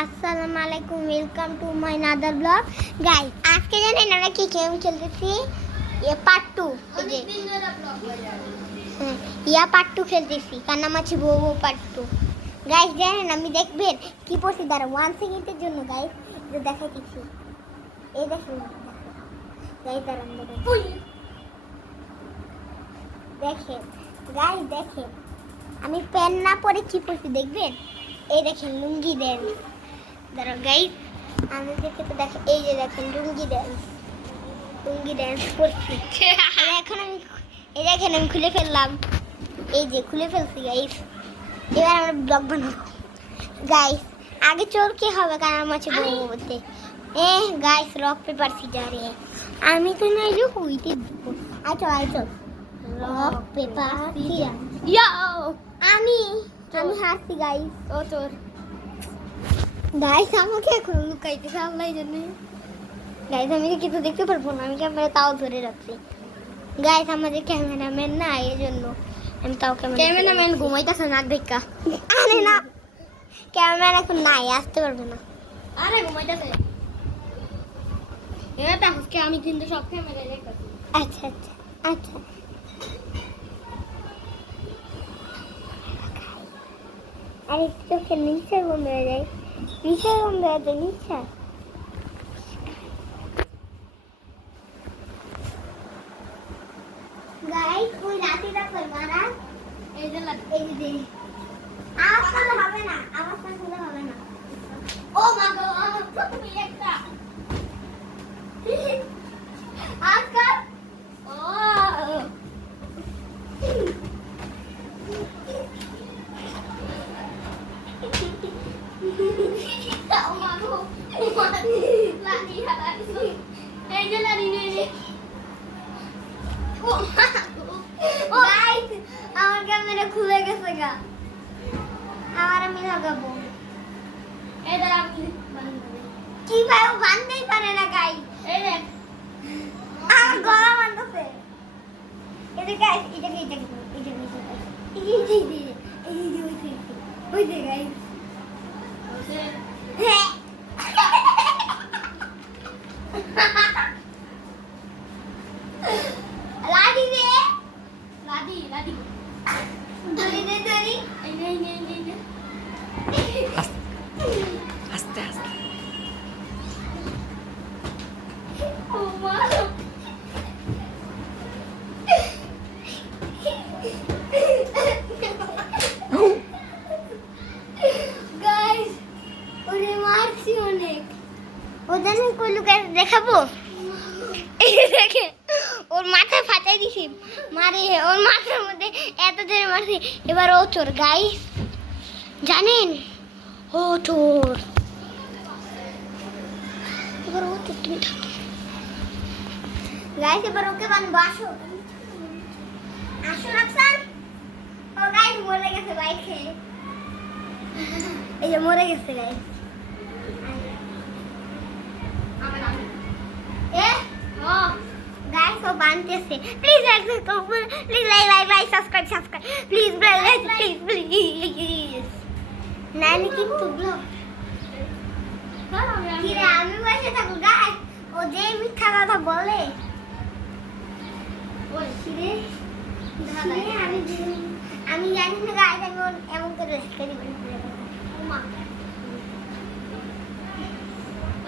আসসালামু আলাইকুম, welcome to my another blog. Guys আজকে জানেন আমরা কি গেম খেলতেছি? পার্ট 2। পার্ট 2 খেলতেছি, কান্নামাছি বউ পার্ট 2। গাইস জানেন আমি দেখবেন কি পড়ছি, দাঁড়া 1 সেকেন্ডের জন্য গাইস দেখাইতেছি। এই দেখেন গাইস, দাঁড়ান দেখেন গাইস, দেখেন আমি পেন না পরে কি পড়ছি দেখবেন। এই দেখেন লুঙ্গি ড্যান্স। দাঁড়া গাইস আমি দেখে তো দেখেন, এই যে দেখেন লুঙ্গি ড্যান্স করছি। এখন আমি এই দেখেন আমি খুলে ফেললাম, এই যে খুলে ফেলছি গাইস। এবার আমরা ব্লগ বানাবো গাইস। আগে চোর কে হবে কানামাছি বউ বলতে। গাইস রক পেপার সিজারে আমি তো না যে হইতে দিব। আচ্ছা রক পেপার সিজার। আমি হারছি গাইস। ও চোর গাইস, আমাকে এখন লুকাইতে আল্লাহ জানে। গাইস আমি কিছু দেখতে পারবো না, আমি ক্যামেরা তাও ধরে রাখছি। গাইস আমাদের ক্যামেরাম্যান না, এই জন্য আমি তাও ক্যামেরাম্যান ঘুমাইতেছে না দেখা। আরে না, ক্যামেরাম্যান এখন নাই, আসতে পারবে না। আরে ঘুমাইতেছে এটা হচ্ছে, আমি কিন্তু সব ক্যামেরায় দেখতেছি। আচ্ছা আচ্ছা আচ্ছা আরে চোখের নিচে বন্ধ হয়ে যায়, নিচে বন্ধ হয়ে যায়, নিচে। গাইস ওই লাঠিটা কই মারা? এই যে এই যে আওয়াজ করলে হবে না, আওয়াজ করলে হবে না। ও মা গো, তুমি একটা আজকাল ও মা গো, লাঠি হারাইছো। এই যে লাঠি নিয়ে ও গাইস আমার ক্যামেরা খুলে গেছে গা, আমার আমি লাগাবো। এই দাঁড়া, কি ভাই ও বানতেই পারে না গাইস, এই দেখ আমার গলা বানতেছে। এটা গাইস, এটা ওই যে গাইস লাঠি দে, লাঠি ধরি দে ধরি। এই নে আস্তে আস্তে ও মা গাইস ওরে মারছি অনেক। ও জানেন কই লুকায় দেখাবো? এই দেখে ওর মাথা ফাটাই দিছি, মারে ওর মাথার মধ্যে এত জোরে মারছি। এবার ও চোর গাইস, জানেন ও চোর। এবার ও চোর, তুমি থাকো গাইস। এবার ওকে বানবো, আসো আসো রাখসান। ও গাইস মরে গেছে বাইকে, এই যে মরে গেছে গাইস। গাইস ও বানতেছে, প্লিজ লাইক সাবস্ক্রাইব প্লিজ নানি কিন্তু ব্লগ কি রে, আমি বসে থাকবো গাইস। ও যে মিথ্যা কথা বলে, আমি জানি না গাইস, আমি এমন করে রেখে দিব। মা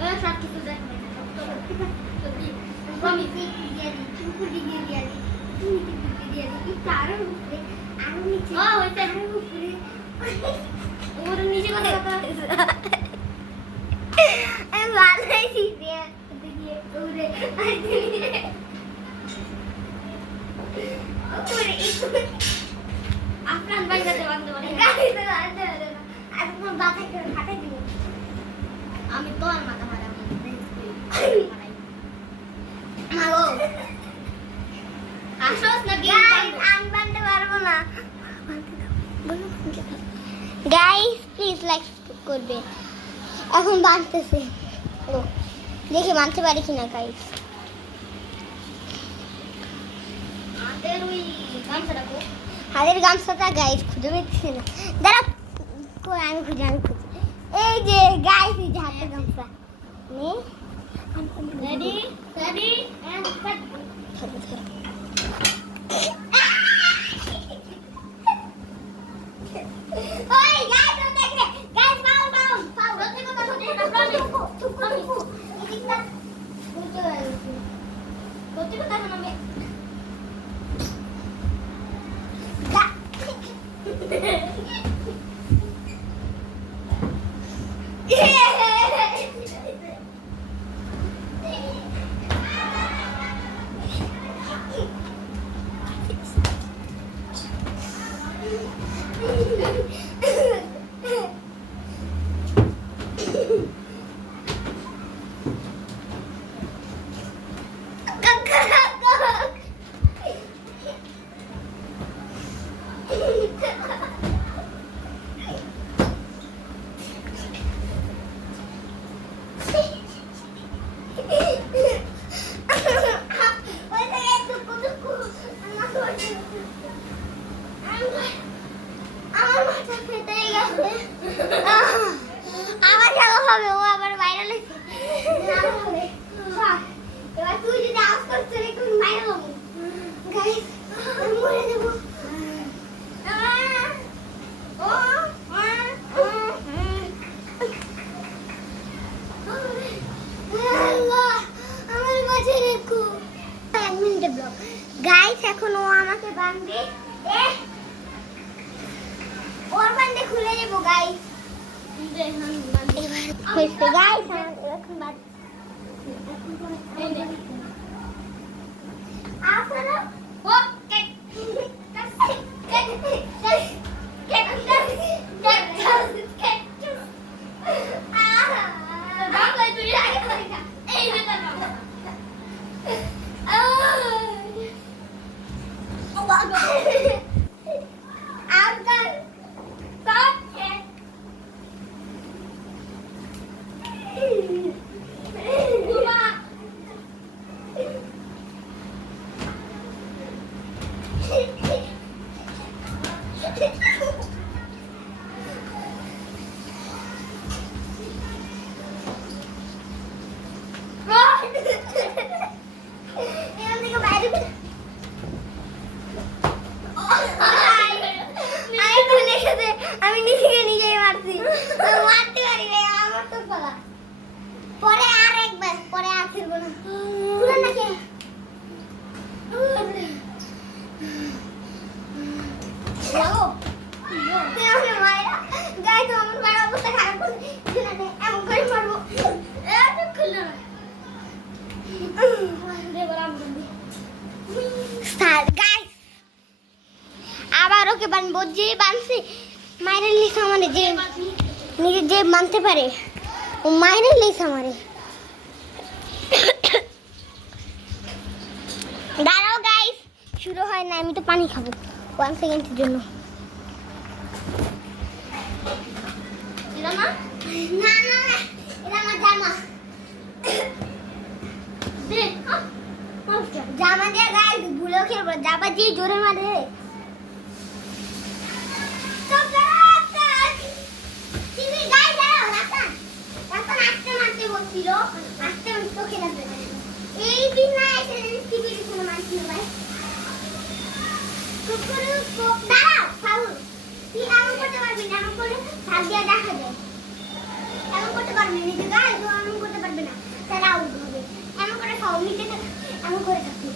ও সব কিছু দেখবে আমি চুপুরি দিয়ে দিই, আরো উপরে আরো নিচে, ও হইছে আরো উপরে। ওর নিচে কথা আমি ভালোইছি দিয়ে দিয়ে উপরে উপরে আফরান ভাই যাতে বাঁধতে পারে গাড়ি তো আনতে হবে না, আর তোমার বাতাই করে ফাটাই দিব। আমি তো আর মাথা মারা মাগো আসোস না গাইস আমি বানতে পারবো না। গাইস প্লিজ লাইক করবে, এখন বানতেছে। ও দেখি বানতে পারি কিনা গাইস। আমাদের ওই গামছাটা কো হাতের গামছাটা গাইস খুঁজে পেয়েছি না, দাঁড়া কই আমি খুঁজি। এই যে হবে, ও আবার ভাইরাল হয়েছে। এবার তুই যদি আওয়াজ করছিস তাহলে একটু ভাইরাল হবো। গাইস, আমি মরে যাবো। আল্লাহ, আমার মাঝে রেখো। 1 মিনিটের ব্লগ। গাইস, এখন ও আমাকে বাঁধবে। ওর বাঁধে খুলে যাবো গাইস। হয়েছে গাইস, এখন বাদ। আপনারা আমি নিজেকে নিজেই মারছি, মারতে পারি না, আমার তো পালা। পরে আর একবার, পরে আর ফিরবো না। পুরো নাকি লাগো তুই আমাকে মারা। গাই তো আমার বড় অবস্থা খারাপ করে দিলানে, এমন করে মারবো। এত খুললো না স্টার্ট গাইস। আবার ওকে বানবো, যে বানছে মাইরে লিস আমারে, যে নিজে যে মানতে পারে ও মাইরে লিস আমারে। দাঁড়াও গাইস, শুরু হয় না, আমি তো পানি খাবো 1 সেকেন্ডের জন্য। এটা না না না না, এটা আমার জামা। দে জামা দিয়ে গাইস ভুলেও খেলবো, জামা দিয়ে জোরে মারে। তুমি গাইস দাঁড়াও, রাস্তা রাস্তা আস্তে মারতে বলছিল, আস্তে তো খেলাতে। এই বিনা এসে টিভি শুনে মারছিল ভাই। কুকুরু দাঁড়াও ফাউল। তুই এমন করতে পারবি না, এমন করে ভাগ দিয়ে দেখা যায়। এমন করতে পারবি না, নিজে গাইস এমন করতে পারবি না, তাহলে আউট হবে। এমন করে ফাউল নিতে এমন করে থাকবি।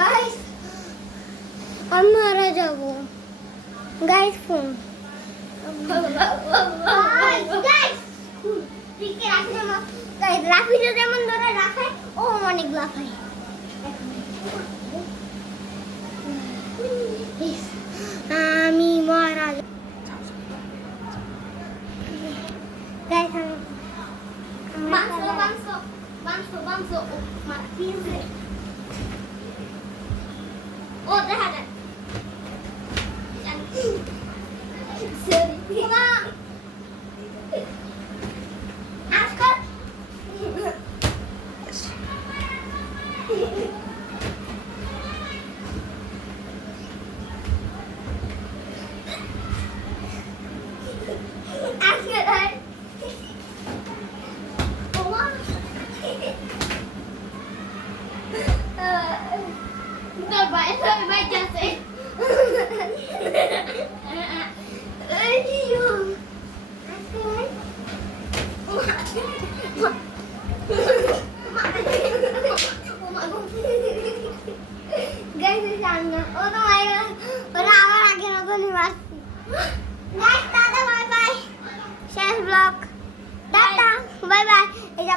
Guys, I'm মারা যাব। Guys, phone. Guys, ঠিক আছে রাখি না। Guys, রাফি যেমন ধরে রাখে ও অনেক লাফায়। আমি মারা যাব। Guys, আনছো ও মারপিছে ও দেখা যায় সরি মা আজকাল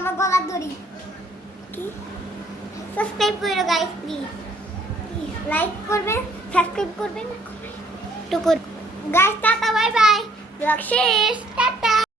আমার গলার দড়ি কি সাবস্ক্রাইব করো গাইস প্লিজ লাইক করবেন সাবস্ক্রাইব করবেন টুকুর guys tata bye bye blog শেষ।